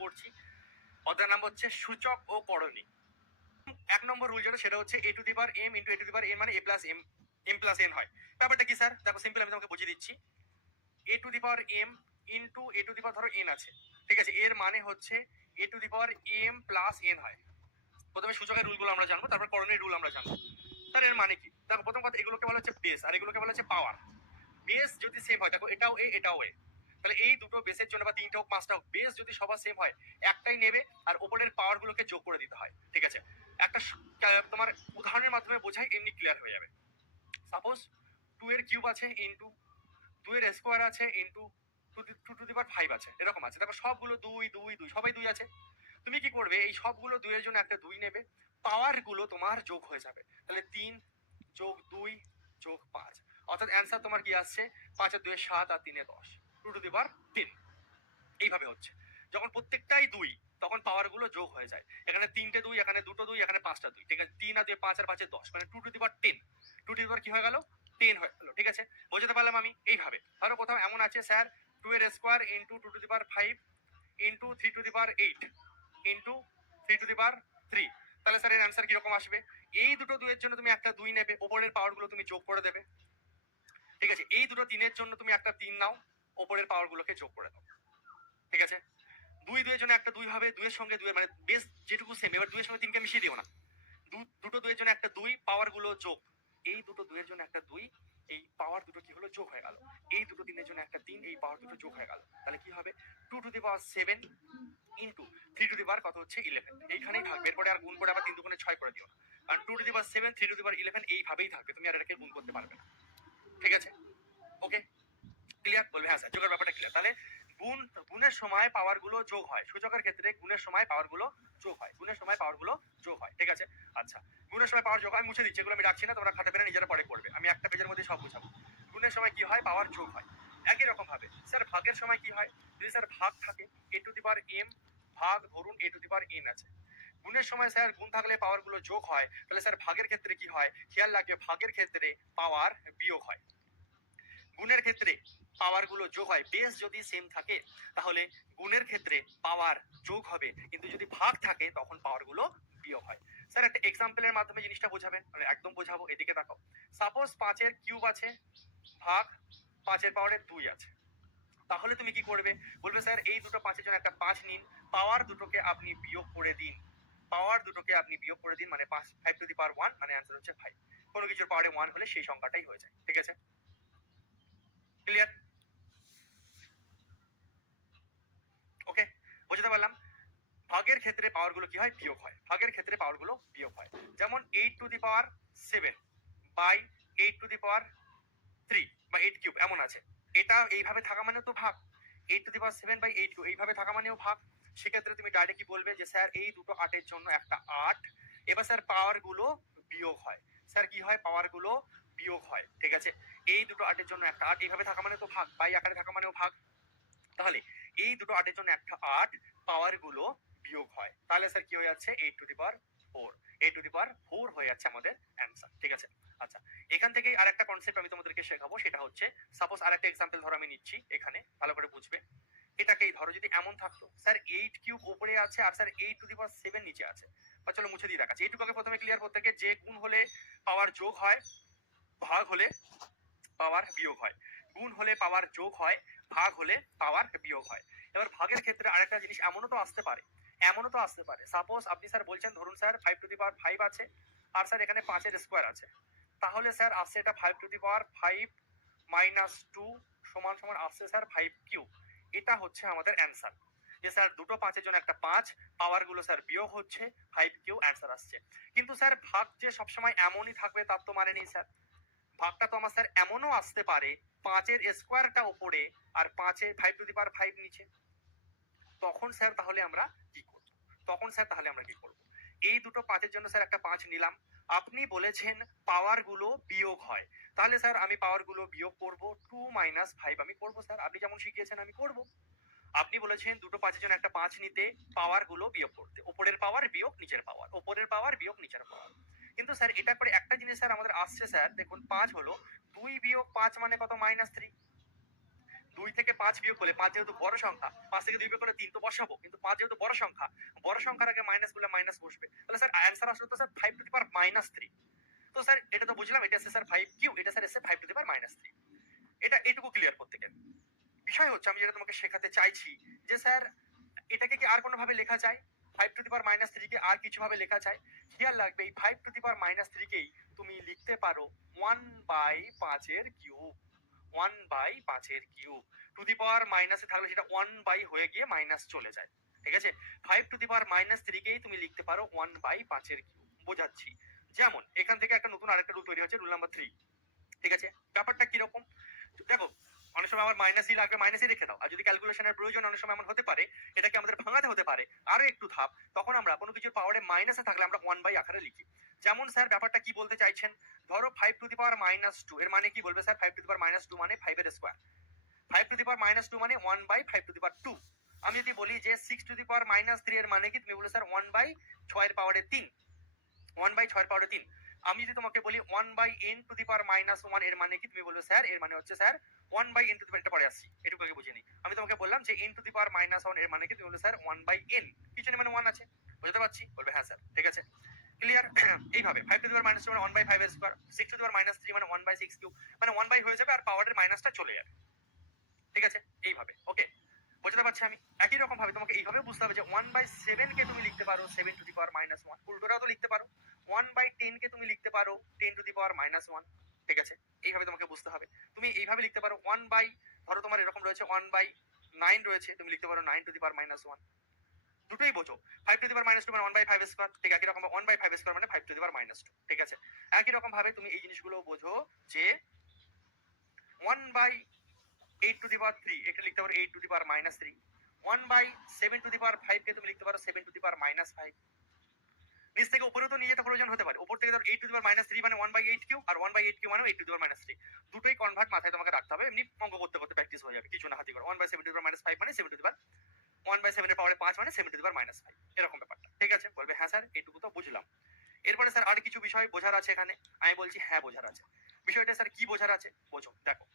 করছি। অধ্যায়ের নাম হচ্ছে সূচক ও করণী। 1 নম্বর রুল যেটা, সেটা হচ্ছে a to the power m into a to the power n মানে a plus m plus n হয়। ব্যাপারটা কি স্যার? দেখো সিম্পল, আমি তোমাকে বুঝিয়ে দিচ্ছি। a to the power m into a to the power ধরো n আছে, ঠিক আছে, এর মানে হচ্ছে a to the power m plus n হয়। প্রথমে সূচকের রুলগুলো আমরা জানবো, তারপর করণীর রুল আমরা জানবো। তার এর মানে কি? দেখো প্রথম কথা, এগুলোকে বলা হচ্ছে বেস আর এগুলোকে বলা হচ্ছে পাওয়ার। বেস যদি সেম হয়, দেখো এটাও এ এটাও এ, তাহলে এই দুটো বেসের জন্য বা তিনটা হোক পাঁচটা হোক, বেস যদি সবার সেম হয় একটাই নেবে আর ওপরের পাওয়ার গুলোকে যোগ করে দিতে হয়, ঠিক আছে। একটা তোমার উদাহরণের মাধ্যমে বোঝাই, এমনি ক্লিয়ার হয়ে যাবে। সাপোজ 2 এর কিউব আছে ইন্টু 2 এর স্কোয়ার আছে ইন্টু 2 টু দি পাওয়ার 5 আছে, এরকম আছে। দেখো সবগুলো 2 2 2, সবাই 2 আছে। তুমি কি করবে? এই সবগুলো 2 এর জন্য একটা 2 নেবে, পাওয়ার গুলো তোমার যোগ হয়ে যাবে। তাহলে 3 যোগ 2 যোগ 5, অর্থাৎ অ্যান্সার তোমার কি আসছে? 5 আর 2 এর 7 আর 3 এ 10, 2 টু দি পাওয়ার 10। এইভাবে হচ্ছে। যখন প্রত্যেকটাই 2 তখন পাওয়ার গুলো যোগ হয়ে যায়। এখানে 3টে 2, এখানে 2টো 2, এখানে 5টা 2, ঠিক আছে। 3 আর 2 5 আর 5 এ 10, মানে 2 to the power 10। 2 to the পাওয়ার কি হয়ে গেল? 10 হয়ে গেল, ঠিক আছে। বোঝাতে পারলাম আমি? এইভাবে ধরো কোথাও এমন আছে স্যার 2 এর square into 2 to the power 5 into 3 to the power 8 into 3 to the power 3, তাহলে স্যার এর অ্যান্সার কিরকম আসবে? এই দুটো 2 এর জন্য তুমি একটা 2 নেবে, ওপরের পাওয়ার গুলো তুমি যোগ করে দেবে, ঠিক আছে। এই দুটো 3 এর জন্য তুমি একটা 3 নাও, ওপরের পাওয়ার গুলোকে যোগ করে দাও, ঠিক আছে। 2 2 এর জন্য একটা 2 হবে, 2 এর সঙ্গে 2 এর মানে বেস যেটুকু সেম, এবার 2 এর সঙ্গে 3কে মিশিয়ে দিও না। দুটো 2 এর জন্য একটা 2, পাওয়ার গুলো যোগ। এই দুটো 2 এর জন্য একটা 2, এই পাওয়ার দুটো কি হলো? যোগ হয়ে গেল। এই দুটো 3 এর জন্য একটা 3, এই পাওয়ার দুটো যোগ হয়ে গেল। তাহলে কি হবে? 2 to the power 7 into 3 to the power কত হচ্ছে? 11। এইখানেই থাকবে, এরপরে আর গুণ করে আবার 3 দুগুণে 6 করে দিও না, কারণ 2 to the power 7 3 to the পাওয়ার 11 এইভাবেই থাকবে, তুমি আর এটাকে গুণ করতে পারবে না, ঠিক আছে। ওকে, ক্লিয়ার? বলবে হ্যাঁ স্যার, যোগের ব্যাপারটা ক্লিয়ার। তাহলে গুণের সময় পাওয়ার গুলো যোগ হয়, সূচকের ক্ষেত্রে গুণের সময় পাওয়ার গুলো যোগ হয়, গুণের সময় পাওয়ার গুলো যোগ হয়, ঠিক আছে। আচ্ছা, গুণের সময় পাওয়ার যোগ হয়, মুছে দিচ্ছি, এগুলো আমি রাখছি না, তোমরা খাতা পেনে নিজেরা পরে করবে, আমি একটা পেজের মধ্যে সব বুঝাবো। গুণের সময় কি হয়? পাওয়ার যোগ হয়। একই রকম ভাবে স্যার ভাগের সময় কি হয়? যদি স্যার ভাগ থাকে, a to the power m ভাগ ধরুন a to the power n আছে। গুণের সময় স্যার গুণ থাকলে পাওয়ার গুলো যোগ হয়, তাহলে স্যার ভাগের ক্ষেত্রে কি হয়? খেয়াল রাখবে, ভাগের ক্ষেত্রে পাওয়ার বিয়োগ হয়। গুণের ক্ষেত্রে পাওয়ার গুলো যোগ হয়। বেস যদি সেম থাকে তাহলে গুণের ক্ষেত্রে পাওয়ার যোগ হবে, কিন্তু যদি ভাগ থাকে তখন পাওয়ার গুলো বিয়োগ হয়। স্যার একটা এক্সাম্পলের মাধ্যমে জিনিসটা বোঝাবেন, মানে একদম বোঝাবো, এদিকে তাকাও। সাপোজ 5 এর কিউব আছে ভাগ 5 এর পাওয়ারে 2 আছে, তাহলে তুমি কি করবে? বলবে স্যার এই দুটো 5 এর জন্য একটা 5 নিন, পাওয়ার দুটোকে আপনি বিয়োগ করে দিন, পাওয়ার দুটোকে আপনি বিয়োগ করে দিন, মানে 5 টু দি পাওয়ার 1, মানে অ্যান্সার হচ্ছে 5। কোনো কিছুর পাওয়ারে 1 হলে সেই সংখ্যাটাই হয়ে যায়, ঠিক আছে। ক্লিয়ার? ওকে, বুঝতে পারলাম। ভাগের ক্ষেত্রে পাওয়ার গুলো কি হয়? বিয়োগ হয়। ভাগের ক্ষেত্রে পাওয়ার গুলো বিয়োগ হয়। যেমন 8 to the power 7 by 8 to the power 3 বা 8 কিউব এমন আছে। এটা এইভাবে থাকা মানে তো ভাগ। 8 to the power 7 by 8 cube এইভাবে থাকা মানেও ভাগ। সেক্ষেত্রে তুমি ডাইরেক্ট কি বলবে? যে স্যার এই দুটো 8 এর জন্য একটা 8। এবার স্যার পাওয়ার গুলো বিয়োগ হয়। স্যার কি হয়? পাওয়ার গুলো বিয়োগ হয়, ঠিক আছে। এই দুটো 8 এর জন্য একটা 8, এইভাবে থাকা মানে তো ভাগ, বাই আকারে থাকা মানেও ভাগ। তাহলে এই দুটো 8 এর জন্য একটা 8, পাওয়ার গুলো বিয়োগ হয়, তাহলে স্যার কি হয়ে যাচ্ছে? 8 to the power 4, 8 to the পাওয়ার 4 হয়ে যাচ্ছে আমাদের অ্যান্সার, ঠিক আছে। আচ্ছা, এখান থেকেই আরেকটা কনসেপ্ট আমি তোমাদেরকে শেখাবো, সেটা হচ্ছে সাপোজ আরেকটা এক্সাম্পল ধরো আমি নিচ্ছি, এখানে ভালো করে বুঝবে। এটাকেই ধরো যদি এমন থাকতো স্যার 8 কিউব উপরে আছে আর স্যার 8 টু দি পাওয়ার 7 নিচে আছে, বা চলো মুছে দিয়ে দেখাচ্ছি। এইটুকুকে প্রথমে ক্লিয়ার করতে গিয়ে, যে গুণ হলে পাওয়ার যোগ হয়, ভাগ হলে পাওয়ার বিয়োগ হয়, গুণ হলে পাওয়ার যোগ হয়, ভাগ হলে পাওয়ার বিয়োগ হয়। এবার ভাগের ক্ষেত্রে আরেকটা জিনিস এমনও তো আসতে পারে, এমনও তো আসতে পারে, সাপোজ আপনি স্যার বলছেন, ধরুন স্যার 5 টু দি পাওয়ার 5 আছে আর স্যার এখানে 5 এর স্কোয়ার আছে, তাহলে স্যার আসছে এটা 5 টু দি পাওয়ার 5 মাইনাস 2 সমান সমান আসছে স্যার 5 কিউব। এটা হচ্ছে আমাদের অ্যান্সার, যে স্যার দুটো 5 এর জন্য একটা 5, পাওয়ার গুলো স্যার বিয়োগ হচ্ছে, 5 কিউব অ্যান্সার আসছে। কিন্তু স্যার ভাগ যে সবসময় এমনই থাকবে তার তো মানে নেই স্যার। ভাগটা তো আমার স্যার এমনও আসতে পারে 5 এর স্কোয়ারটা ওপরে আর 5 এর 5 টু দি পাওয়ার 5 নিচে। তখন স্যার তাহলে আমরা কি করব? তখন স্যার তাহলে আমরা কি করব? এই দুটো 5 এর জন্য স্যার একটা 5 নিলাম, আপনি বলেছেন পাওয়ার গুলো বিয়োগ হয়, তাহলে স্যার আমি পাওয়ার গুলো বিয়োগ করব, 2 মাইনাস 5 আমি করব স্যার, আপনি যেমন শিখিয়েছেন আমি করব। আপনি বলেছেন দুটো 5 এর জন্য একটা 5 নিতে, পাওয়ার গুলো বিয়োগ করতে, উপরের পাওয়ার বিয়োগ নিচের পাওয়ার, উপরের পাওয়ার বিয়োগ নিচের পাওয়ার। কিন্তু স্যার এটা করে একটা জিনিস স্যার আমাদের আসছে স্যার, দেখুন 5 হলো 2 বিয়োগ 5 মানে কত? -3। 2 থেকে 5 বিয়োগ করলে 5 যেহেতু বড় সংখ্যা, 5 থেকে 2 বিয়োগ করলে 3 তো বসাবো, কিন্তু 5 যেহেতু বড় সংখ্যা, বড় সংখ্যার আগে মাইনাস করলে মাইনাস বসবে। তাহলে স্যার অ্যান্সার আসলে তো স্যার 5 টু দি পাওয়ার -3। তো স্যার এটা তো বুঝলাম, এটা এসে স্যার 5 কিউ, এটা স্যার এসে 5 টু দি পাওয়ার -3। এটা এটুকু ক্লিয়ার প্রত্যেকের। বিষয় হচ্ছে আমি যেটা তোমাকে শেখাতে চাইছি যে স্যার এটাকে কি আর কোনোভাবে লেখা যায়? 5 টু দি পাওয়ার -3 কে আর কিছু ভাবে লেখা যায়? খেয়াল রাখবে এই 5 টু দি পাওয়ার -3 কেই তুমি লিখতে পারো 1/5 এর কিউব। 1/5 এর কিউব। টু দি পাওয়ার মাইনাসে থাকলে সেটা 1 হয়ে গিয়ে মাইনাস চলে যায়। ঠিক আছে? 5 টু দি পাওয়ার -3 কেই তুমি লিখতে পারো 1/5 এর কিউব। বোঝাচ্ছি। যেমন এখান থেকে একটা নতুন আরেকটা রুল তৈরি হচ্ছে, রুল নাম্বার 3। ঠিক আছে? ব্যাপারটা কিরকম? দেখো, অনেক সময় আমার মাইনাসই লাগবে, মাইনাসই রেখে দাও। আর যদি ক্যালকুলেশনের প্রয়োজন অনেক সময় এমন হতে পারে, এটাকে আমাদের ভাঙাতে হতে পারে আরো একটু ধাপ, তখন আমরা কোনো কিছুর পাওয়ারে মাইনাসে থাকলে আমরা 1 আকারে লিখি। যেমন স্যার ব্যাপারটা কি বলতে চাইছেন, ধরো 5 টু দি পাওয়ার -2 এর মানে কি বলবে স্যার? 5 টু দি পাওয়ার -2 মানে 5 এর স্কয়ার। 5 টু দি পাওয়ার -2 মানে 1/5 টু দি পাওয়ার 2। আমি যদি বলি যে 6 টু দি পাওয়ার -3 এর মানে কি, তুমি বলে স্যার 1/6 এর পাওয়ারে 3। 1/6 এর পাওয়ারে 3। আমি যদি তোমাকে বলি 1/n টু দি পাওয়ার -1 এর মানে কি, তুমি বলবে স্যার এর মানে হচ্ছে স্যার 1/n টু দি পাওয়ার, এটা পরে আসছি, এটুকু আগে বুঝে নিই। আমি তোমাকে বললাম যে n টু দি পাওয়ার -1 এর মানে কি, তুমি বলবে স্যার 1/n, পিছনে মানে 1 আছে। বুঝতে পারছি? বলবে হ্যাঁ স্যার, ঠিক আছে, ক্লিয়ার। এইভাবে 5 টু দি পাওয়ার -2 মানে 1/5 এর স্কয়ার, 6 টু দি পাওয়ার -3 মানে 1/6 কিউব, মানে 1 হয়ে যাবে আর পাওয়ারের মাইনাসটা চলে যাবে। ঠিক আছে? এইভাবে ওকে, বুঝতে পারছি আমি। একই রকম ভাবে তোমাকে এইভাবে বুঝতে হবে যে 1/7 কে তুমি লিখতে পারো 7 টু দি পাওয়ার -1। উল্টোটাও তো লিখতে পারো, 1/10 কে তুমি লিখতে পারো 10 টু দি পাওয়ার -1। ঠিক আছে? এইভাবে তোমাকে বুঝতে হবে। তুমি এইভাবে লিখতে পারো ধরো তোমার এরকম রয়েছে 1/9 রয়েছে, তুমি লিখতে পারো 9 টু দি পাওয়ার -1। দুটোই বোঝো। 5 টু দি পাওয়ার -2 মানে 1/5 স্কয়ার। ঠিক একই রকম 1/5 স্কয়ার মানে 5 টু দি পাওয়ার -2। ঠিক আছে? একই রকম ভাবে তুমি এই জিনিসগুলো বোঝো যে 1/8 টু দি পাওয়ার 3 এটা লিখতে পারো 8 to the power -3। 1/7 two the power 5 কে তুমি লিখতে পারো 7 টু দি পাওয়ার -5। নিচ থেকে উপরেও তো নিয়ে যেতে প্রয়োজন হতে পারে। উপর থেকে ধর 8 টু দি পাওয়ার -3 মানে 1/8 কিউব, আর 1/8 কিউব মানে 8 টু দি পাওয়ার -3। দুটোই কনভার্ট মাথায় তোমাকে রাখতে হবে। এমনি অঙ্ক করতে করতে প্র্যাকটিস হয়ে যাবে, কিছু না হাতি করে। 1/7 টু দি পাওয়ার -5 মানে 7 টু দি পাওয়ার 1/7 এর পাওয়ারে 5 মানে 7 টু দি পাওয়ার -5, এরকম ব্যাপারটা। ঠিক আছে? বলবে হ্যাঁ স্যার এটুকু তো বুঝলাম। এরপরে স্যার আর কিছু বিষয় বোঝার আছে এখানে। আমি বলছি হ্যাঁ বোঝার আছে। বিষয়টা স্যার কি বোঝার আছে বোঝো। দেখো,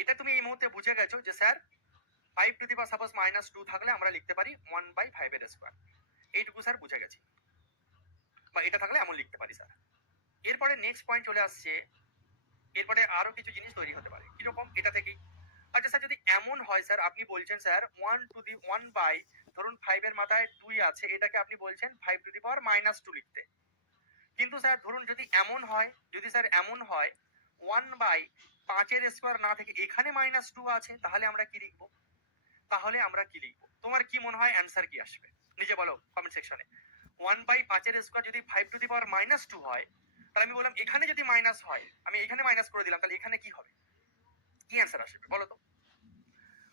এটা তুমি এই মুহূর্তে বুঝে গেছো যে sir 5 two the power suppose -2 থাকলে আমরা লিখতে পারি 1/5 এর স্কয়ার। এইটুকু স্যার বুঝে গেছি, বা এটা থাকলে এমন লিখতে পারি স্যার। এরপরে নেক্সট পয়েন্ট চলে আসছে, এরপরে আরো কিছু জিনিস তৈরি হতে পারে কিরকম, এটা থেকেই। আচ্ছা স্যার যদি এমন হয় স্যার, আপনি বলছেন স্যার 1 ধরুন 5 এর মাথায় 2 আছে, এটাকে আপনি বলছেন 5 টু দি পাওয়ার -2 লিখতে। কিন্তু স্যার ধরুন যদি এমন হয়, যদি স্যার এমন হয় 1/5 এর স্কয়ার না থেকে এখানে -2 আছে, তাহলে আমরা কি লিখবো? তাহলে আমরা কি লিখবো? তোমার কি মনে হয় অ্যান্সার কি আসবে? নিজে বলো কমেন্ট সেকশনে। 1/5 এর স্কয়ার যদি 5 টু দি পাওয়ার -2 হয়, তাহলে আমি বললাম এখানে যদি মাইনাস হয়, আমি এখানে মাইনাস করে দিলাম, তাহলে এখানে কি হবে? কি অ্যান্সার আসবে বলো তো?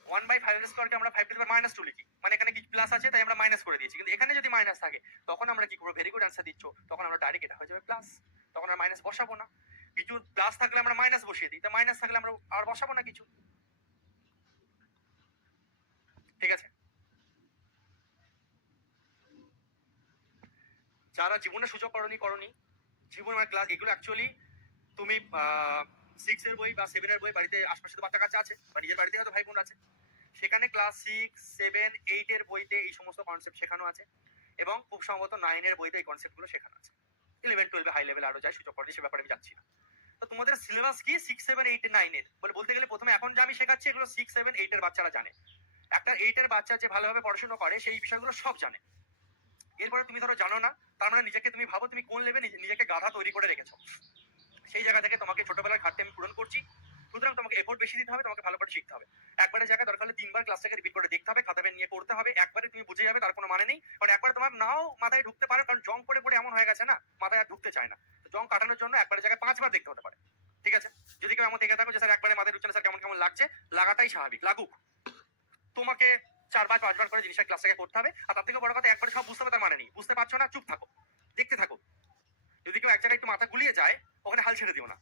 1/5 এর স্কয়ারকে আমরা 5 টু দি পাওয়ার -2 লিখি, মানে এখানে কি প্লাস আছে তাই আমরা মাইনাস করে দিয়েছি, কিন্তু এখানে যদি মাইনাস থাকে তখন আমরা কি করবো? ভেরি গুড অ্যান্সার দিচ্ছ, তখন আমরা ডাইরেক্ট এটা হয়ে যাবে প্লাস, তখন আর মাইনাস বসাবো না। কিছু প্লাস থাকলে আমরা মাইনাস বসিয়ে দিই, তা মাইনাস থাকলে আমরা আর বসাবো না কিছু। ঠিক আছে? যারা জীবনে সূচক করনি জীবনের ক্লাস, এগুলো অ্যাকচুয়ালি তুমি 6 এর বই বা 7 এর বই, বাড়িতে আশপাশে তো বাচ্চা কাছে আছে, বা নিজের বাড়িতে হয়তো ভাই বোন আছে, সেখানে ক্লাস 6, 7, 8 এর বইতে এই সমস্ত কনসেপ্ট শেখানো আছে, এবং খুব সম্ভবত 9 এর বইতে এই কনসেপ্টগুলো শেখানো আছে। 11, 12 হাই লেভেল আরো যায় সূচক করণী, সে ব্যাপারে আমি যাচ্ছি না। তো তোমাদের সিলেবাস কি 6, 7, 8, 9 এর বলতে গেলে প্রথমে এখন যা আমি শেখাচ্ছি এগুলো 6, 7, 8 এর বাচ্চারা জানে। একটা 8 এর বাচ্চা যে ভালোভাবে পড়াশোনা করে সেই বিষয়গুলো সব জানে। এরপরে তুমি ধরো জানো না, তার মানে নিজেকে তুমি ভাবো তুমি কোন লেভেলে নিজেকে গাধা তৈরি করে রেখেছো। সেই জায়গা থেকে তোমাকে ছোটবেলার ঘাটতি আমি পূরণ করছি, সুতরাং তোমাকে এফোর্ট বেশি দিতে হবে, তোমাকে ভালো করে শিখতে হবে। একবারের জায়গায় দরকার হলে 3 বার ক্লাসটাকে রিপিট করে দেখতে হবে, খাতা পেন নিয়ে পড়তে হবে। একবারে তুমি বুঝে যাবে তার কোনো মানে নেই, কারণ একবারে তোমার নাও মাথায় ঢুকতে পারে, কারণ জং পড়ে পড়ে এমন হয়ে গেছে না মাথায় আর ঢুকতে চায় না। তো জং কাটানোর জন্য একবারের জায়গায় 5 বার দেখতে হতে পারে। ঠিক আছে? যদি কেউ এমন দেখে থাকো যে স্যার একবারে মাথায় ঢুকছে না, স্যার কেমন কেমন লাগছে, লাগাটাই স্বাভাবিক, লাগুক। তোমাকে 4 বার 5 বার করে জিনিসটা ক্লাসটাকে করতে হবে। আর তার থেকে বড় কথা, একবারে সব বুঝতে হবে তার মানে নেই। বুঝতে পারছো না, চুপ থাকো, দেখতে থাকো। যদি কেউ এক জায়গায় একটু মাথা গুলিয়ে যায়, ওখানে হাল ছেড়ে দিও না।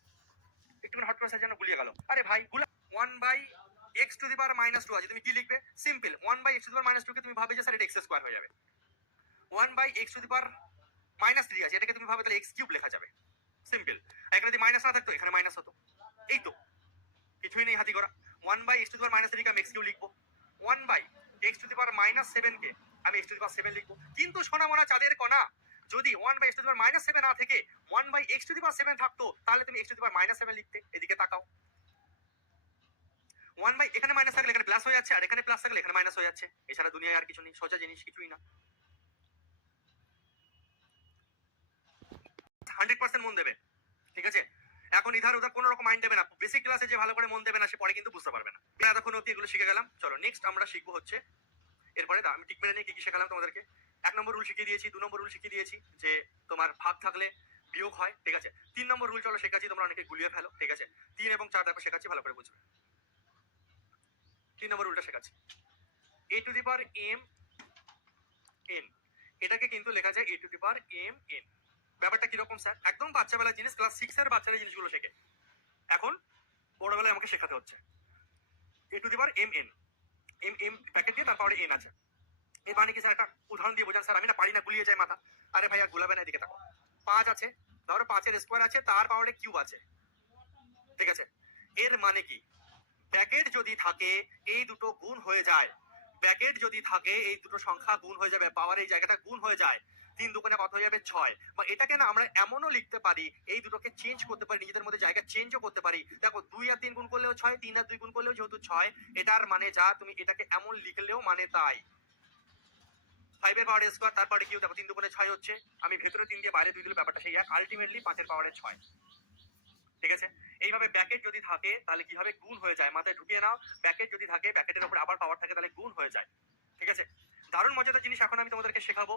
একটু হট করে যেন গুলিয়ে গেল, আরে ভাই গুলা 1/x টু দি পাওয়ার -2 আছে, তুমি কি লিখবে? সিম্পল, 1/x টু দি পাওয়ার -2 কে তুমি ভাবে যে স্যার এটা x স্কয়ার হয়ে যাবে। 1/x টু দি পাওয়ার -3 আছে, এটাকে তুমি ভাবে তাহলে x কিউব লেখা যাবে। সিম্পল। এখানে যদি মাইনাস না থাকতো এখানে মাইনাস হতো। এই তো কিছুই নেই হাতি করা। 1/(x⁻³ কে আমি x³ লিখবো, 1/(x⁻7 কে আমি x⁻7 লিখবো। কিন্তু সোনামোনা চাঁদের কণা, যদি 1/(x⁻7 না থেকে 1/(x⁻7 থাকতো তাহলে তুমি x⁻7 লিখতে। এদিকে তাকাও, 1 এখানে মাইনাস থাকলে এখানে প্লাস হয়ে যাচ্ছে, আর এখানে প্লাস থাকলে এখানে মাইনাস হয়ে যাচ্ছে। এছাড়া দুনিয়ায় আর কিছু নেই, সোজা জিনিস, কিছুই না। 100% মন দেবে, ঠিক আছে? এখন ইধার ওধার কোনো রকম মাইন্ড দেবে না। বেসিক ক্লাসে যে ভালো করে মন দেবে না সে পরে কিন্তু বুঝতে পারবে না। এতক্ষণ অব্দি এগুলো শিখে গেলাম। চলো নেক্সট আমরা শিখবো হচ্ছে এরপরে আমি টিক মেরে নিয়ে কি কি শেখালাম তোমাদেরকে। 1 নম্বর রুল শিখিয়ে দিয়েছি, 2 নম্বর রুল শিখিয়ে দিয়েছি যে তোমার ভাগ থাকলে বিয়োগ হয়, ঠিক আছে? 3 নম্বর রুল চলো শেখাচ্ছি, তোমরা অনেকে গুলিয়ে ফেলো, ঠিক আছে? 3 এবং 4 দেখো শেখাচ্ছি, ভালো করে বুঝবে। 3 নম্বর রুলটা শেখাচ্ছি, a⁻m n, এটাকে কিন্তু লেখা যায় a⁻m n। ব্যাপারটা কিরকম স্যার? একদম বাচ্চাবেলার জিনিস, ক্লাস 6 এর বাচ্চারা জিনিসগুলো শেখে, এখন বড়বেলায় আমাকে শেখাতে হচ্ছে। a⁻m n, m প্যাকেট দিয়ে তার পাওয়ারে n আছে। এর মানে কি স্যার? একটা উদাহরণ দিয়ে বোঝান স্যার, আমি না পারি না, গুলিয়ে যায় মাথা। আরে ভাইয়া গুলাবে না, এদিকে তাকো। 5 আছে, ধরো 5 এর স্কোয়ার আছে, তার পাওয়ারে কিউব আছে, ঠিক আছে? এর মানে কি? ব্র্যাকেট যদি থাকে এই দুটো গুণ হয়ে যায়, ব্র্যাকেট যদি থাকে এই দুটো সংখ্যা গুণ হয়ে যাবে, পাওয়ার এই জায়গাটা গুণ হয়ে যায়, 3 দুগুণে কত হয়ে যাবে 6। বা এটাকে না আমরা এমনও লিখতে পারি, এই দুটোকে চেঞ্জ করতে পারি, নিজেদের মধ্যে জায়গা চেঞ্জও করতে পারি। দেখো 2 আর 3 গুণ করলেও 6, 3 আর 2 গুণ করলেও যেহেতু 6, এটার মানে যা, তুমি এটাকে এমন লিখলেও মানে তাই। 5 এর পাওয়ারে স্কোয়ার, তার পাওয়ারে কিউব, দেখো 3 দুগুণে 6 হচ্ছে, আমি ভেতরে 3 দিয়ে বাইরে 2 দিলে ব্যাপারটা সেই এক, আলটিমেটলি 5 এর পাওয়ারে 6, ঠিক আছে? এইভাবে ব্র্যাকেট যদি থাকে তাহলে কি হবে? গুণ হয়ে যায়। মাথায় ঢুকিয়ে নাও, ব্র্যাকেট যদি থাকে, ব্র্যাকেটের উপর আবার পাওয়ার থাকে, তাহলে গুণ হয়ে যায়, ঠিক আছে? দারুণ মজাদার জিনিস এখন আমি তোমাদেরকে শেখাবো।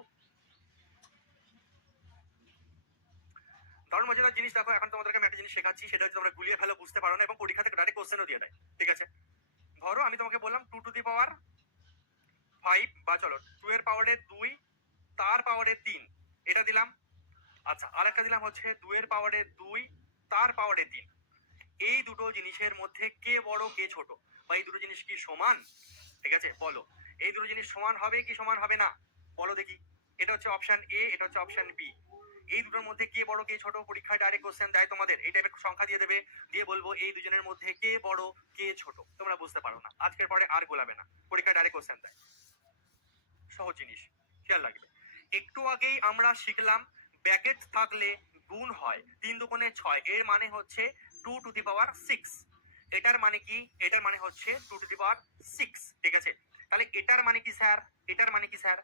দারুণ মজাদার জিনিস দেখো, এখন তোমাদেরকে আমি একটা জিনিস শেখাচ্ছি, সেটা হচ্ছে তোমরা গুলিয়ে ফেলো, বুঝতে পারো না, এবং পরীক্ষা থেকে ডাইরেক্ট কোশ্চেনও দিয়ে দেয়, ঠিক আছে? ধরো আমি তোমাকে বললাম 2⁵ বা চলো 2 এর পাওয়ারে 2 তার পাওয়ারে 3, এটা দিলাম। আচ্ছা, আরেকটা দিলাম হচ্ছে 2 এর পাওয়ারে 2 তার পাওয়ারে 3। এই দুটো জিনিসের মধ্যে কে বড় কে ছোট, বা এই দুটো জিনিস কি সমান? ঠিক আছে, বলো এই দুটো জিনিস সমান হবে কি সমান হবে না? বলো দেখি। এটা হচ্ছে অপশন এ, এটা হচ্ছে অপশন বি। এই দুটোর মধ্যে কে বড় কে ছোট, পরীক্ষায় ডাইরেক্ট কোশ্চেন দেয় তোমাদের, এই টাইপের সংখ্যা দিয়ে দেবে, দিয়ে বলবো এই দুজনের মধ্যে কে বড় কে ছোট। তোমরা বুঝতে পারো না, আজকের পরে আর গোলাবে না, পরীক্ষায় ডাইরেক্ট কোশ্চেন দেয়। সহজ জিনিস, খেয়াল রাখবে। একটু আগেই আমরা শিখলাম ব্র্যাকেট থাকলে গুণ হয়, 3 দুগুণে 6, এর মানে হচ্ছে 2⁶। এটার মানে কি? এটার মানে হচ্ছে 2⁶, ঠিক আছে? তাহলে এটার মানে কি স্যার? এটার মানে কি স্যার?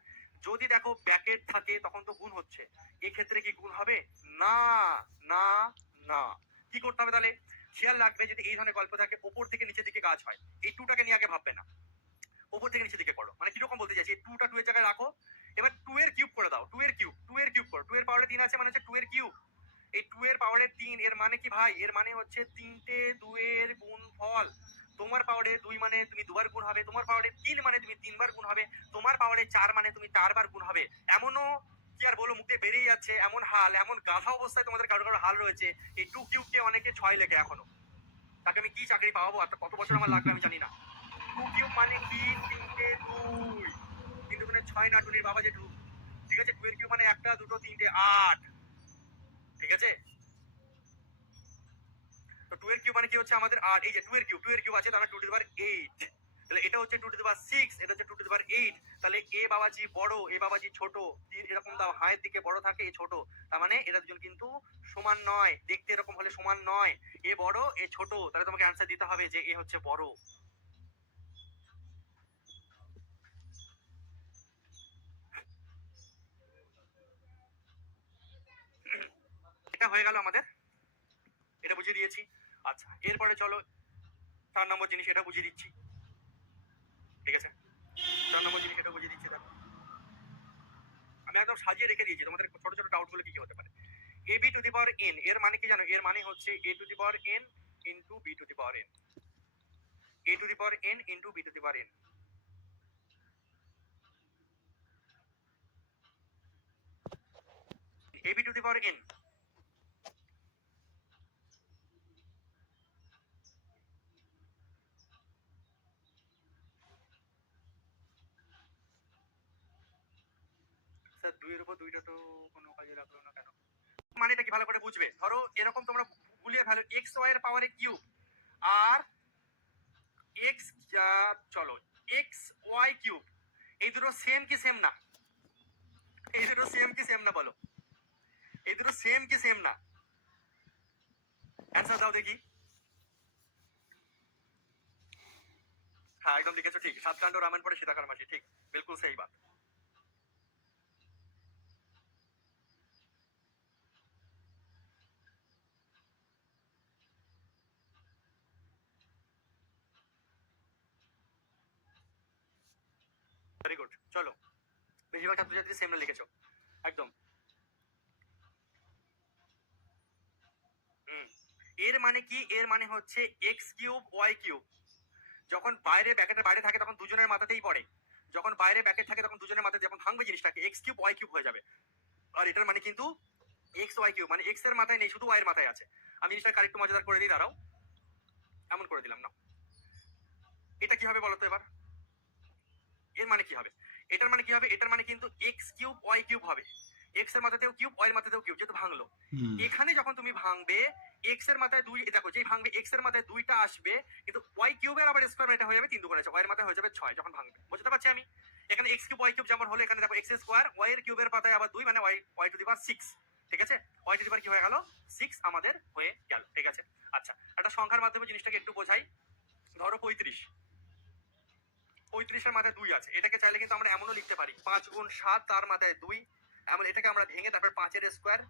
যদি দেখো ব্র্যাকেট থাকে তখন তো গুণ হচ্ছে, এক্ষেত্রে কি গুণ হবে? না না না। কি করতে হবে তাহলে? খেয়াল রাখবে, যদি এই ধরনের গল্প থাকে ওপর থেকে নিচের দিকে কাজ হয়, এই 2টাকে নিয়ে আগে ভাববে না, উপর থেকে নিচের দিকে করো। মানে কিরকম বলতে চাইছি, 2টা 2 এর জায়গায় রাখো, এবার 2 এর কিউব করে দাও, 2 এর কিউব, 2 এর কিউব করো। 2 এর পাওয়ারে 3 আছে মানে হচ্ছে 2 এর কিউব। এই 2 এর পাওয়ারে 3 এর মানে কি ভাই? এর মানে হচ্ছে 3টে 2 এর গুণফল। তোমার পাওয়ারে 2 মানে তুমি দুবার গুণ হবে, তোমার পাওয়ারে 3 মানে তুমি 3 বার গুণ হবে, তোমার পাওয়ারে 4 মানে তুমি 4 বার গুণ হবে। এমনও কি আর বলো, মুখে বেরিয়ে যাচ্ছে এমন হাল, এমন গাধা অবস্থায় তোমাদের কারো কারো হাল রয়েছে, এই 2 কিউব কে অনেকে 6 লেখে এখনো। তাকে আমি কি চাকরি পাবো আর কত বছর আমার লাগবে আমি জানি না। 2 কিউব মানে কি? 3টে 2, 3 দুগুণে 6 না, টুনির বাবা জেঠু, ঠিক আছে? 2 এর কিউব মানে 1টা 2টো 3টে 8, ঠিক আছে? তো 2 এর কিউব মানে কি হচ্ছে আমাদের 8। এই যে 2 এর কিউব আছে, তাহলে 2⁸8, তাহলে এটা হচ্ছে 2⁶, এটা হচ্ছে 2⁸8। তাহলে এ বাবাজি বড়, এ বাবাজি ছোট, এরকম দাও, হায়ের দিকে বড় থাকে, এ ছোট, তার মানে এরা দুজন কিন্তু সমান নয়, দেখতে এরকম হলে সমান নয়, এ বড় এ ছোট, তাহলে তোমাকে অ্যান্সার দিতে হবে যে এ হচ্ছে বড়। এটা হয়ে গেল আমাদের, এটা বুঝিয়ে দিয়েছি। আচ্ছা, এরপরে চলো 4 নম্বর জিনিস, এটা বুঝিয়ে দিচ্ছি, ঠিক আছে? 4 নম্বর জিনিস এটা বুঝিয়ে দিচ্ছি, দেখো আমি একদম সাজিয়ে রেখে দিয়েছি, তোমাদের ছোট ছোট ডাউট গুলো কি কি হতে পারে। ab⁴n এর মানে কি জানো? এর মানে হচ্ছে a⁴n into b⁴n, a⁴n into b⁴n। ab⁴n sir 2 এর উপর 2টা তো কোনো কাজে লাগলো না কেন? মানেটা কি ভালো করে বুঝবে। ধরো এরকম তোমরা গুলিয়ে ফেলো এক্স ওয়াই এর পাওয়ারে কিউব আর এক্স, চলো এক্স ওয়াই কিউব, এই দুটো সেম কি সেম না? এই দুটো সেম কি সেম না বলো? এই দুটো সেম কি সেম না? অ্যান্সার দাও দেখি। हाँ एकदम लिखे ठीक, सात कांड और रामायण पढ़े सीता कर मासी, ठीक बिल्कुल सही बात। वेरी गुड, चलो বেশিরভাগ ছাত্রছাত্রী সেম লিখেছো একদম। এর মানে কি? এর মানে হচ্ছে এক্স কিউব ওয়াই কিউব যখন বাইরে ব্র্যাকেটের বাইরে থাকে তখন দুজনের মাথাতেই পড়ে, যখন বাইরে ব্র্যাকেট থাকে তখন দুজনের মাথায় যখন ভাঙবে জিনিসটাকে এক্স কিউব ওয়াই কিউব হয়ে যাবে। আর এটার মানে কিন্তু এক্স ওয়াই কিউব, মানে এক্স এর মাথায় নেই, শুধু ওয়াই এর মাথায় আছে। আমি জিনিসটা আরেকটু মজাদার করে দিই, দাঁড়াও এমন করে দিলাম না। এটা কি হবে বলো তো এবার? এর মানে কি হবে? এটার মানে কি হবে? এটার মানে কিন্তু এক্স কিউব ওয়াই কিউব হবে, এক্স এর মাথাতেও কিউব ওয়াই এর মাথাতেও কিউব, যেহেতু ভাঙলো। এখানে যখন তুমি ভাঙবে এক্স এর মাথায় দুই, দেখো যেই ভাঙবে এক্স এর মাথায় দুইটা আসবে, কিন্তু ওয়াই কিউবের আবার স্কোয়ার এটা হয়ে যাবে 3 দুগুণে 6, ওয়াই এর মাথায় হয়ে যাবে 6 যখন ভাঙবে। বুঝতে পারছি আমি? এখানে এক্স কিউব ওয়াই কিউব যেমন হলো, এখানে দেখো এক্স স্কোয়ার ওয়াই এর কিউবের পাতায় আবার 2 মানে ওয়াই ওয়াই টু দি পাওয়ার 6, ঠিক আছে? ওয়াই টু দি পাওয়ার কি হয়ে গেল? 6 আমাদের হয়ে গেল, ঠিক আছে? আচ্ছা, একটা সংখ্যার মাধ্যমে জিনিসটাকে একটু বোঝাই। ধরো 35, 35 এর মাথায় 2 আছে, এটাকে চাইলে কিন্তু আমরা এমনও লিখতে পারি 5 গুণ 7 তার মাথায় 2, এমন এটাকে আমরা ভেঙে তারপর 5 এর স্কোয়ার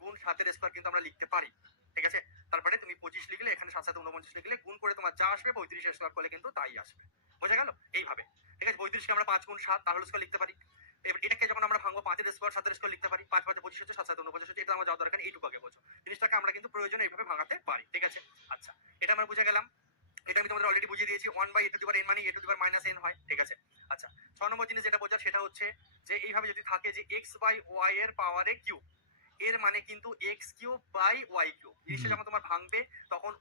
গুণ 7 এর স্কোয়ার কিন্তু আমরা লিখতে পারি, ঠিক আছে? তারপরে তুমি 25 লিখলে, এখানে 7 7 49 লিখলে, গুণ করে তোমার যা আসবে 35 এর স্কোয়ার করলে কিন্তু তাই আসবে। বোঝা গেল? এইভাবে, ঠিক আছে? 35 কে আমরা 5 গুণ 7 তার হোল স্কোয়ার লিখতে পারি। এবার এটাকে যখন আমরা ভাঙবো 5 এর স্কোয়ার 7 এর স্কোয়ার লিখতে পারি, 5 5 25 হচ্ছে, 7 7 49 হচ্ছে, এটা আমার যাওয়ার দরকার নেই, এইটুকু আগে বোঝো। জিনিসটাকে আমরা কিন্তু প্রয়োজনে এইভাবে ভাঙাতে পারি, ঠিক আছে? আচ্ছা, এটা আমরা বুঝে গেলাম। এটা আমি তোমাদের অলরেডি বুঝিয়ে দিয়েছি, 1 by a to the power n মানে a to the power minus n হয়, ঠিক আছে? আচ্ছা, 6 নম্বর জিনিস যেটা বোঝার সেটা হচ্ছে যে এইভাবে যদি থাকে যে এক্স বাই ওয়াই এর পাওয়ারে কিউব, এর মানে কিন্তু x cube by y cube. জিনিসটা যখন তোমার ভাঙবে তখন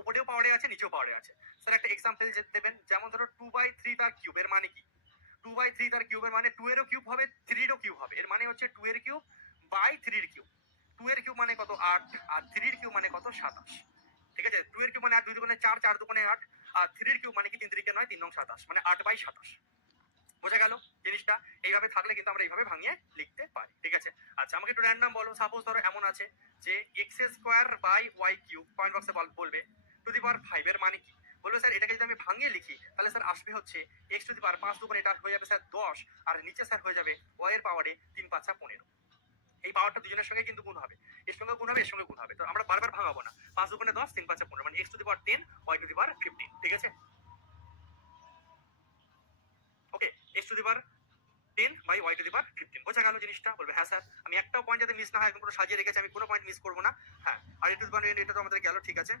উপরেও পাওয়ারে আছে, নিচেও পাওয়ারে আছে। স্যার একটা এক্সাম্পল দেবেন, যেমন ধরো 2/3 তার কিউব, এর মানে কি? 2/3 তার কিউবের মানে 2 এরও কিউব হবে 3 এরও কিউব হবে, এর মানে হচ্ছে 2 এর কিউব বাই 3 এর কিউব। 2 এর কিউব মানে কত? 8, আর 3 এর কিউব মানে কত? 27, ঠিক আছে? 2 এর কিউব মানে 8 2 দুগুণে 4 4 দুগুণে 8, আর 3 এর কিউব মানে কি 3 3 9 3 9 27, মানে 8/27। বোঝা গেল জিনিসটা? এইভাবে থাকলে কিন্তু আমরা এইভাবে ভাঙিয়ে লিখতে পারি, ঠিক আছে? আচ্ছা, আমাকে একটু র্যান্ডম বলো। সাপোজ ধরো এমন আছে যে x square by y cube, comment বক্সে বলবে টু দি পাওয়ার 5 এর মানে কি? বলবে স্যার এটাকে যদি আমি ভাঙিয়ে লিখি তাহলে স্যার আসবে হচ্ছে এক্স টু দি পাওয়ার 5 দুগুণে এটা হয়ে যাবে স্যার 10, আর নিচে স্যার হয়ে যাবে ওয়াই এর পাওয়ারে 3 5 15। এই পাওয়ারটা দুজনের সঙ্গে কিন্তু গুণ হবে, এর সঙ্গে গুণ হবে, এর সঙ্গে গুণ হবে, তো আমরা বারবার ভাঙাবো না। 5 দুগুণে 10 3 5 15 মানে x to the power 10 y to the power 15, ঠিক আছে? Okay, x to the power 10 by y to the power 15। বোঝা গেল জিনিসটা? বলবে হ্যাঁ স্যার, আমি একটাও পয়েন্ট যাতে মিস না হয় একদম পুরো সাজিয়ে রেখেছি, আমি কোনো পয়েন্ট মিস করবো না। হ্যাঁ, আর টু দি পাওয়ার এটা তো আমাদের গেল, ঠিক আছে?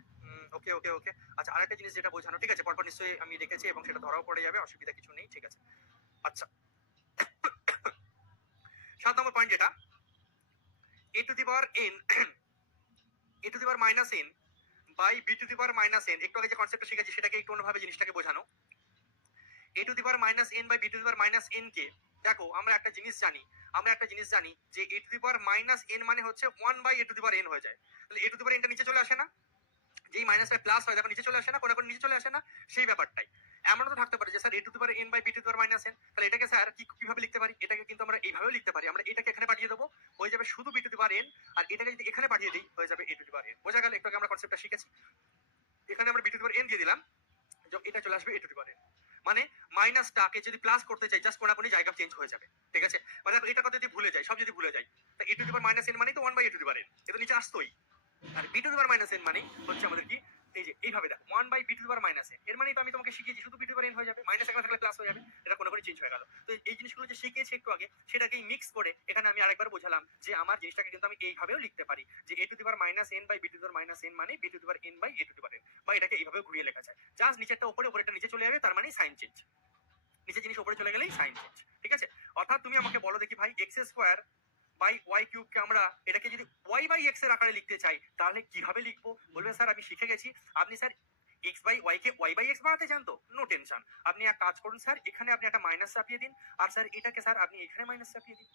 ওকে ওকে ওকে। আচ্ছা, আরেকটা জিনিস যেটা বোঝানো, ঠিক আছে, পরপর নিশ্চয়ই আমি রেখেছি এবং সেটা ধরাও পড়ে যাবে, অসুবিধা কিছু নেই, ঠিক আছে? আচ্ছা, 7 নম্বর পয়েন্ট যেটা a to the power n a to the power minus n by b to the power minus n, একটু আগে যে কনসেপ্টটা শিখেছি সেটাকে একটু অন্যভাবে জিনিসটাকে বোঝানো। A to the power minus n by b to the power minus n কে, দেখো আমরা একটা জিনিস জানি যে a to the power minus n মানে হচ্ছে 1 by a to the power n হয়ে যায়। তাহলে এ টু দি পাওয়ার এনটা নিচে চলে আসে না? যেই মাইনাসটা প্লাস হয় দেখো নিচে চলে আসে না, কোন নিচে চলে আসে না? সেই ব্যাপারটাই এমনও তো থাকতে পারে যে sir a to the power n by b to the power minus n, তাহলে এটাকে স্যার কিভাবে লিখতে পারি? এটাকে কিন্তু আমরা এইভাবেও লিখতে পারি, আমরা এটাকে এখানে পাঠিয়ে দেবো, হয়ে যাবে শুধু b to the power n, আর এটাকে যদি এখানে পাঠিয়ে দিই হয়ে যাবে এ টু দি পাওয়ার এন। বোঝা গেল? একটু আগে আমরা কনসেপ্টটা শিখেছি, এখানে আমরা b to the power n দিয়ে দিলাম, এটা চলে আসবে এ টু দি পাওয়ার এন, মানে মাইনাসটাকে যদি প্লাস করতে চাই জাস্ট কোনাকুনি জায়গা চেঞ্জ হয়ে যাবে, ঠিক আছে? মানে এটা কথা যদি ভুলে যাই, সব যদি ভুলে যাই, তা a to the power minus n মানে তো 1 by a to the power n, এটা নিচে আসতোই। আর b to the power minus n মানে হচ্ছে আমাদের কি, এই যে এইভাবে দেখো 1 by b to the power minus n, এর মানে তো আমি তোমাকে শিখিয়েছি শুধু b to the power n হয়ে যাবে, মাইনাস এখানে থাকলে প্লাস হয়ে যাবে, এটা কোনো চেঞ্জ হয়ে গেল। তো এই জিনিসগুলো যে শিখিয়েছি একটু আগে সেটাকেই মিক্স করে এখানে আমি আরেকবার বোঝালাম যে আমার জিনিসটাকে কিন্তু আমি এইভাবেও লিখতে পারি যে a to the power minus n by b to the power minus n মানে b to the power n by a to the power n, বা এটাকে এইভাবে ঘুরিয়ে লেখা যায়। জাস্ট নিচেরটা উপরে, উপরেরটা নিচে চলে যাবে, তার মানে সাইন চেঞ্জ, নিচে জিনিস উপরে চলে গেলেই সাইন চেঞ্জ, ঠিক আছে? অর্থাৎ তুমি আমাকে বলো দেখি ভাই এক্স স্কোয়ার বাই ওয়াই কিউবকে আমরা এটাকে যদি ওয়াই বাই এক্স এর আকারে লিখতে চাই তাহলে কিভাবে লিখবো? বলবে স্যার আমি শিখে গেছি, আপনি স্যার এক্স বাই ওয়াই কে ওয়াই বাই এক্স বানাতে চান তো নো টেনশন, আপনি এক কাজ করুন স্যার, এখানে আপনি একটা মাইনাস চাপিয়ে দিন, আর স্যার এটাকে স্যার আপনি এখানে মাইনাস চাপিয়ে দিন,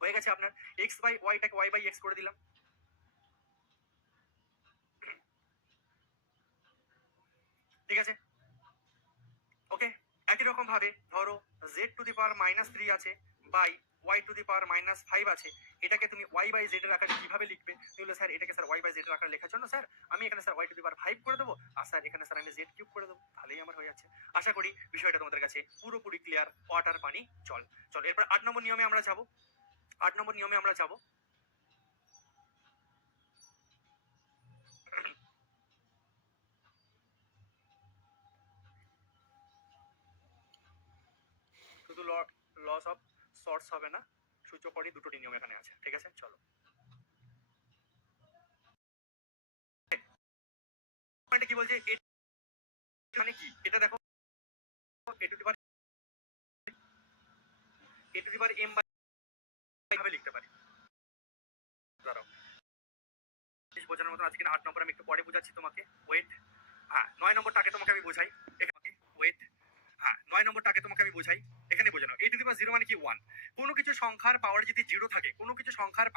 হয়ে গেছে আপনার। এক্স বাই ওয়াইটাকে ওয়াই বাই এক্স করে দিলাম, ঠিক আছে। ওকে, একই রকম ভাবে ধরো জেড টু দি পাওয়ার -3 আছে by y to the power -5 আছে, এটাকে তুমি ওয়াই বাই জেড এর আকারে কিভাবে লিখবে? তুমি বলে স্যার এটাকে স্যার ওয়াই বাই জেড এর আকারে লেখার জন্য স্যার আমি এখানে sir Y to the power 5 করে দেবো, আর স্যার এখানে স্যার আমি জেড কিউব করে দেবো, তাহলেই আমার হয়ে যাচ্ছে। আশা করি বিষয়টা তোমাদের কাছে পুরোপুরি ক্লিয়ার। ওয়াটার পানি জল। চলো এরপর 8 নম্বর নিয়মে আমরা যাব। 8 নম্বর নিয়মে আমরা যাব। শুধু লস অফ সর্টস হবে না, সূচকরই দুটো নিয়ম এখানে আছে, ঠিক আছে। চলো এটা কি বলছে, মানে কি এটা দেখো, a to the power m by ভাবে লিখতে পারি। দাঁড়াও, বোঝানোর মতো আজকে 8 নম্বর আমি একটু পরে বোঝাচ্ছি তোমাকে, ওয়েট। হ্যাঁ 9 নম্বরটাকে তোমাকে আমি বোঝাই এখানে, ওয়েট। হ্যাঁ 9 নম্বরটাকে তোমাকে আমি বোঝাই, এখানে বোঝানো। এ টু দি পাওয়ার 0 মানে কি 1। কোনো কিছু সংখ্যার পাওয়ার যদি 0 থাকে, কোনো কিছু সংখ্যার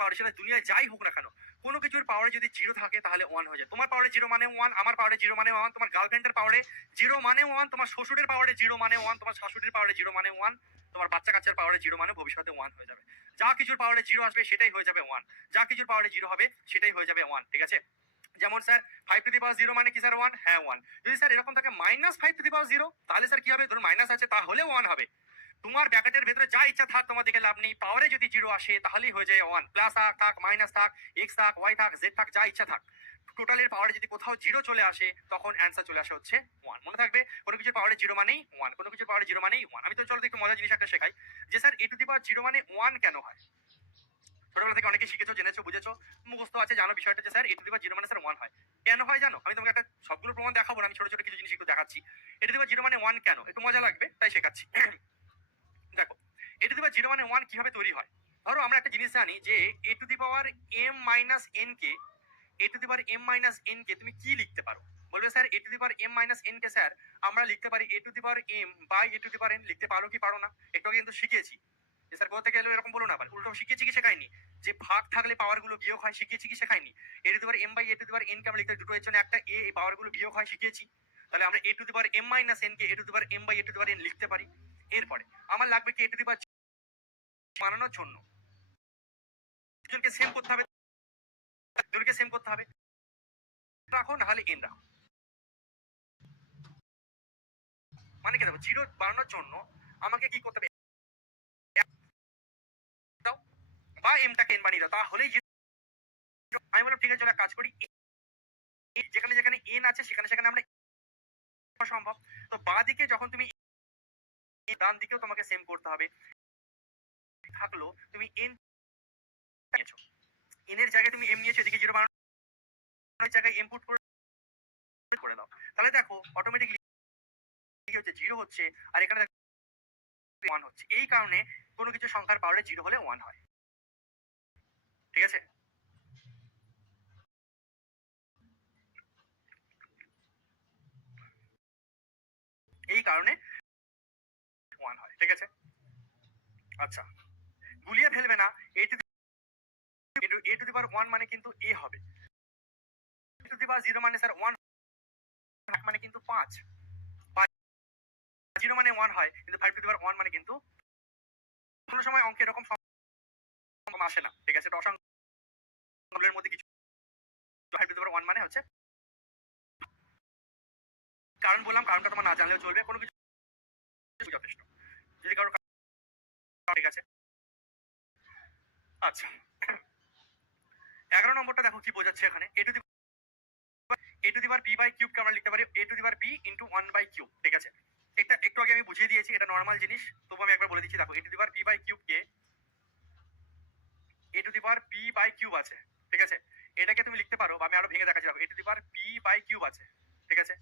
পাওয়ারে সেটা দুনিয়ায় যাই হোক না কেন, কোনো কিছুর পাওয়ারে যদি 0 থাকে তাহলে 1 হয়ে যায়। তোমার পাওয়ারে 0 মানে 1, আমার পাওয়ারে 0 মানে 1, তোমার গার্লফ্রেন্ডের পাওয়ারে 0 মানে 1, তোমার শ্বশুরের পাওয়ারে 0 মানে 1, তোমার শাশুড়ির পাওয়ারে 0 মানে 1, তোমার বাচ্চা কাচ্চার পাওয়ারে 0 মানে ভবিষ্যতে 1 হয়ে যাবে। যা কিছুর পাওয়ারে 0 আসবে সেটাই হয়ে যাবে 1, যা কিছুর পাওয়ারে 0 হবে সেটাই হয়ে যাবে 1, ঠিক আছে। যেমন স্যার 5 টু দি পাওয়ার 0 মানে কি স্যার 1? হ্যাঁ 1। যদি স্যার এরকম থাকে -5 টু দি পাওয়ার 0, তাহলে স্যার কি হবে? ধরুন মাইনাস আছে তাহলে 1 হবে। তোমার ব্র্যাকেটের ভেতরে যা ইচ্ছা থাক, তোমার দিকে লাভ নেই, পাওয়ারে যদি 0 আসে তাহলেই হয়ে যায় 1। প্লাস থাক, মাইনাস থাক, এক্স থাক, ওয়াই থাক, জেড থাক, যা ইচ্ছা থাক, টোটালের পাওয়ারে যদি কোথাও 0 চলে আসে তখন অ্যান্সার চলে আসে হচ্ছে 1। মনে থাকবে, কোনো কিছুর পাওয়ারে 0 মানেই 1, কোনো কিছুর পাওয়ারে 0 মানেই 1। আমি তো চলো একটু মজার জিনিস একটা শেখাই, যে স্যার এ টু দি পাওয়ার 0 মানে 1 কেন হয়? ছোটবেলা থেকে অনেকে শিখেছো, জেনেছো, বুঝেছো, মুখস্থ আছে, জানো বিষয়টা, যে স্যার এ টু দি পাওয়ার 0 মানে স্যার 1 হয়। কেন হয় জানো? আমি তোমাকে একটা সবগুলো প্রমাণ দেখাবো না, আমি ছোট ছোট কিছু জিনিস একটু দেখাচ্ছি। এ টু দি পাওয়ার 0 মানে 1 কেন, একটু মজা লাগবে তাই শেখাচ্ছি। দেখো, এ টু দি পাওয়ার 0 মানে 1 কিভাবে তৈরি হয়। ধরো আমরা একটা জিনিস জানি যে a to the power m minus n কে, a to the power m minus n কে তুমি কি লিখতে পারো? বলবে sir a to the power m minus n কে স্যার আমরা লিখতে পারি a to the power m by a to the power n। লিখতে পারো কি পারো না? একটু আগে কিন্তু শিখিয়েছি। যে স্যার কোথা থেকে এলো এরকম বলো না, আবার উল্টো শিখিয়েছি কি শেখাইনি? যে ভাগ থাকলে পাওয়ার গুলো বিয়োগ হয়, শিখিয়েছি কি শেখাইনি? A to the power m by a to the power n কে আমরা লিখতে দুটো এর জন্য একটা a, এই পাওয়ার গুলো বিয়োগ হয়, শিখিয়েছি। তাহলে আমরা a to the power m minus n কে a to the power m by a to the power n লিখতে পারি। এরপরে আমার লাগবে কি এ টু দি পাওয়ার বানানোর জন্য দুজনকে সেম করতে হবে, দুজনকে সেম করতে হবে, রাখো না হলে n রাখো। মানে কি দেখো, 0 বানানোর জন্য আমাকে কি করতে হবে, দাও বা mটাকে n বানিয়ে দাও, তাহলেই 0। আমি বললাম ঠিক আছে চলো কাজ করি, যেখানে যেখানে n আছে সেখানে সেখানে আমরা সম্ভব। তো বাঁ দিকে যখন তুমি, ডান দিকেও তোমাকে সেম করতে হবে। থাকলো তুমি n নিয়েছো, n এর জায়গায় তুমি m নিয়েছো, এদিকে 0 বানানোর জায়গায় m পুট করে দাও, তাহলে দেখো অটোমেটিকলি হচ্ছে 0 হচ্ছে, আর এখানে 1 হচ্ছে। এই কারণে কোনো কিছু সংখ্যার পাওয়ারে 0 হলে 1 হয়, ঠিক আছে। এই কারণে 1 হয়, ঠিক আছে। আচ্ছা, গুলিয়ে ফেলবে না, এ টু দি পাওয়ার 1 মানে কিন্তু a হবে, এ টু দি পাওয়ার 0 মানে স্যার 1 মানে কিন্তু 5, 0 মানে 1 হয়, কিন্তু 5 টু দি পাওয়ার 1 মানে কিন্তু কোনো সময় অঙ্কে এরকম সম্ভব আসে না, ঠিক আছে। এটা অসংখ্যের মধ্যে কিছু 5 টু দি পাওয়ার 1 মানে হচ্ছে, কারণ বললাম কারণটা তোমার না জানলেও চলবে, কোনো কিছু যথেষ্ট যদি কারো, ঠিক আছে। আচ্ছা 11 নম্বরটা দেখো কি বোঝাচ্ছে এখানে, a to the power p by cube কে আমরা লিখতে পারি a to the power p into 1 by cube, ঠিক আছে। এটা একটু আগে আমি বুঝিয়ে দিয়েছি, এটা নরমাল জিনিস, তবু আমি একবার বলে দিচ্ছি। দেখো a to the power p by cube কে, a to the power p by cube আছে, ঠিক আছে। এটাকে তুমি লিখতে পারো, বা আমি আরো ভেঙে দেখাচ্ছি, দেখো a to the power p by cube আছে, ঠিক আছে।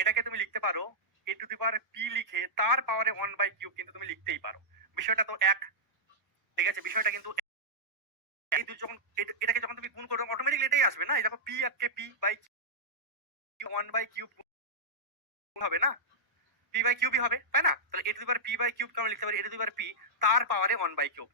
এটাকে তুমি লিখতে পারো এ টু দি পাওয়ার p লিখে তার পাওয়ারে 1 বাই কিউব, কিন্তু তুমি লিখতেই পারো, বিষয়টা তো এক, ঠিক আছে। বিষয়টা কিন্তু এই দুটো যখন এটাকে যখন তুমি গুণ করো অটোমেটিক্যালি এটাই আসবে না, এই দেখো p কে p বাই 1 বাই কিউব হবে না, p বাই কিউবই হবে, তাই না। তাহলে a to the power p by cube আমরা লিখতে পারি a to the power P তার পাওয়ারে 1 বাই কিউব।